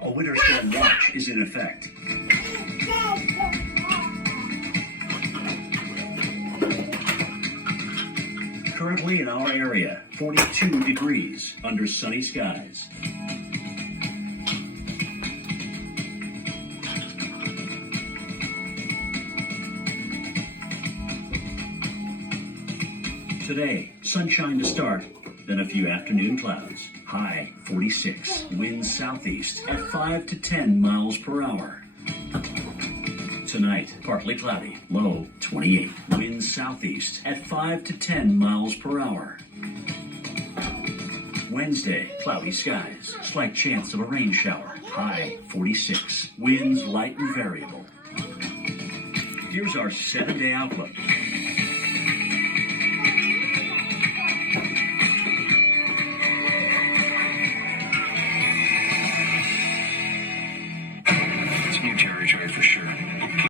A winter storm watch is in effect. Currently in our area, 42 degrees under sunny skies. Today, sunshine to start, then a few afternoon clouds. High 46, winds southeast at 5 to 10 miles per hour. Tonight, partly cloudy, low 28, winds southeast at 5 to 10 miles per hour. Wednesday, cloudy skies, slight chance of a rain shower. High 46, winds light and variable. Here's our 7-day outlook.